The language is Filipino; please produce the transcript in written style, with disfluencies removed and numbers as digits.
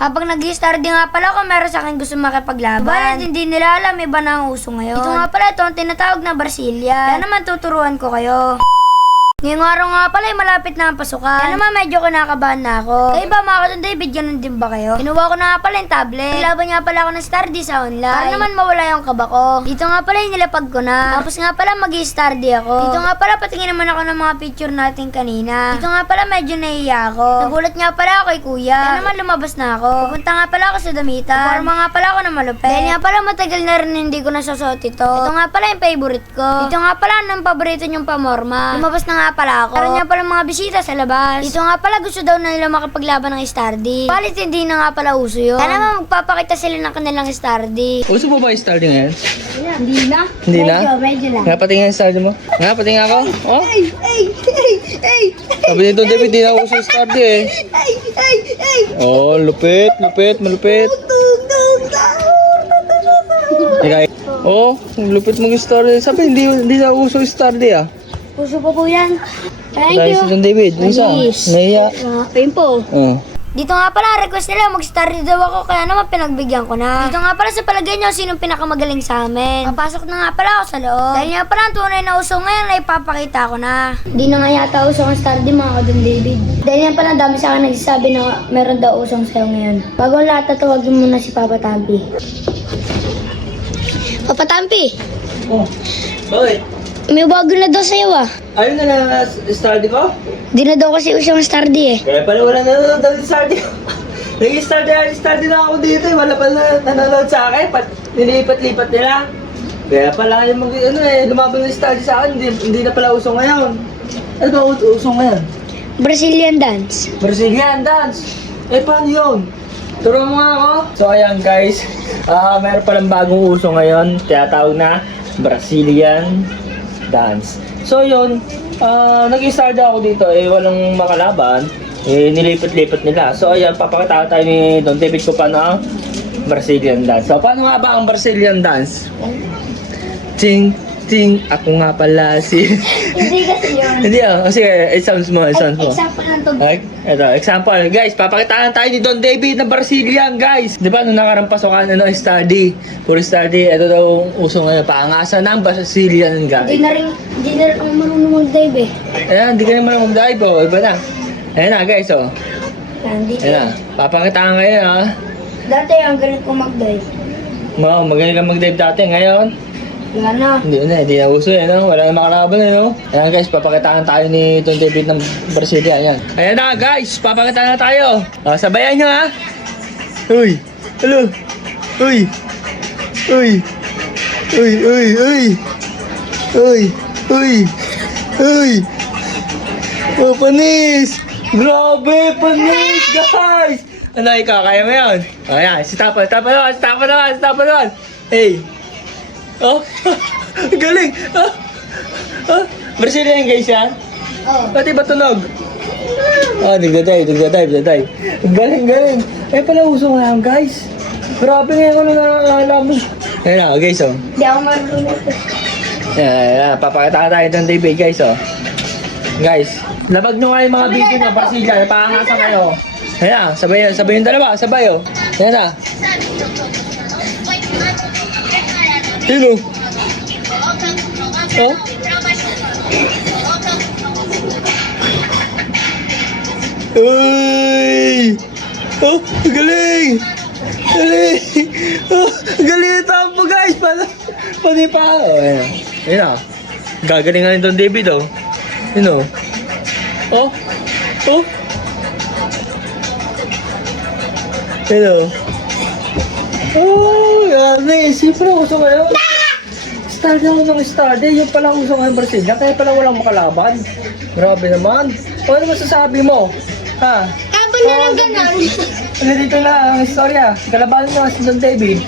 Habang nag-study nga pala ako, meron sa akin gusto makipaglaban. Balat hindi nila alam, iba na ang uso ngayon. Ito nga pala, ito ang tinatawag na Brasilia. Kaya naman tuturuan ko kayo. Ngayong araw nga pala, malapit na ang pasukan. Kaya naman medyo kinakabahan na ako. Kayo ba mga Katon David, ganun din ba kayo? Kinuha ko na nga pala yung tablet. Naglaban nga pala ako ng study sa online. Para naman mawala yung kaba ko. Dito nga pala yung nilapag ko na. Tapos nga pala mag-study ako. Dito nga pala patingin naman ako ng mga picture natin kanina. Dito nga pala medyo nahiya ako. Nagulat nga pala ako kay kuya. Kaya naman lumabas na ako. Pupunta nga pala ako sa Damita. Forma nga pala ako na malupit. Dahil nga pala matagal na rin hindi ko nasusuot ito. Ito nga pala yung favorite ko. Dito nga pala ng paborito niyong pamorma. Lumabas na nga pala ako. Karoon nga pala mga bisita sa labas. Dito nga pala gusto daw na nila makapaglaban ng study. Balit hindi na nga pala uso yun. Kaya naman magpapakita sila ng kanilang study. Uso ba ba yung study ngayon? Hindi na. Hindi na? Medyo lang. Nga patingin yung study mo. Nga patingin ako. Oh? Ay! Sabi nito David, di na uso yung study eh. Ay! Oh, lupit, malupit. Teka, oh, lupit mong study. Sabi hindi na uso yung study ah. Puso pa po yan. Thank Dahil you. si Don David, isa. Manis. Nahiya. Ayun po. Oh. Dito nga pala, request nila mag-study daw ako, kaya naman pinagbigyan ko na. Dito nga pala sa palagay niyo, sinong pinakamagaling sa amin. Papasok na nga pala ako sa loob. Dahil nga pala ang tunay na uso ngayon na ipapakita ko na. Hindi na nga yata uso ang study mga Katon David. Dahil nga pala dami sa akin nagsasabi na meron daw usong sayo ngayon. Bago ang lahat, tatawagin mo na si Papa Tampi. Papa Tampi, Oh. Bakit? may bago na daw sa'yo ah. Ayun na na study ko? Di na daw kasi uso ang study eh. Kaya pala wala nanonood daw yung study ko. Nag-study na ako dito eh. Wala pala nanonood sa akin. Nilipat-lipat nila. Kaya pala yung lumabang yung study sa akin. Hindi na pala uso ngayon. Ano ba uso ngayon? Brazilian dance. Brazilian dance. Eh paano yun? Turo mo nga ako. So ayan guys. Meron palang bagong uso ngayon. Tinatawag na Brazilian dance. So yun, nag-start ako dito eh, walang makalaban, eh, nilipat-lipat nila. So ayan, papakita tayo ni Don David ko paano ang Brazilian dance. So paano nga ba ang Brazilian dance? Ting, ting, ako nga pala si... Hindi kasi yun. Hindi sige, it sounds mo. Example lang to. Like, ito, example. Guys, papakitaan tayo ni Don David ng Brazilian, guys. Di ba, nung nakarang pasokan, study. Puro study. Ito daw uso ngayon. Paangasan ng Brazilian, guys. Hindi na rin ako marunong mag-dive eh. Ayan, hindi ka naman mag-dive, oh. Iba na. Ayan na, guys, oh. Nandito. Ayan na. Papakitaan kayo, ha. Dati ang galing ko mag-dive. Magaling kang mag-dive dati. Ngayon, Wala na. hindi na uso, eh, no? Wala na makalaban, eh, no? Ayan, guys, papakitaan tayo ni Don David ng Brazilian. Ayan. Ayan na, guys. Papakitaan na tayo. Sabayan nyo, ha. Uy. Hello. Uy. Uy. Uy, uy, uy. Uy. Uy. Uy. Oh, panis. Grabe, panis, guys. Ano, ikaw, kaya mo yun? Ayan, sitapan naman. Hey. Oh, galing. Brazilian guys yan? Oo. Pati ba tunog? Nagdadive. Galing. Eh pala uso nga yan, guys. Grabe ngayon ko na nakakalaman. Ayan na, guys, oh. Hindi ako marunong. Ayan, papakita tayo ng David, guys, oh. Guys, labag nyo nga yung mga video ng Brazilian. Paangasan kayo. Ayan, sabay yung dalawa, sabay, oh. Ayan na. Hello. Oh? Uy! Oh, galing! Oh, galing tampo, guys! Pati pa! Oh, ayan. Ayan na. Gagaling nga nito David, oh. Yun, oh. Oh! Oh! Hello. Oh, yan. Siyempre uso ngayon. Study ako ng study. Yung pala uso ngayon Brazilian. Kaya pala walang makalaban. Grabe naman. O ano masasabi mo? Ha? Habang na lang ganun. Dito na ang istorya. Kalabanan nyo si Don David.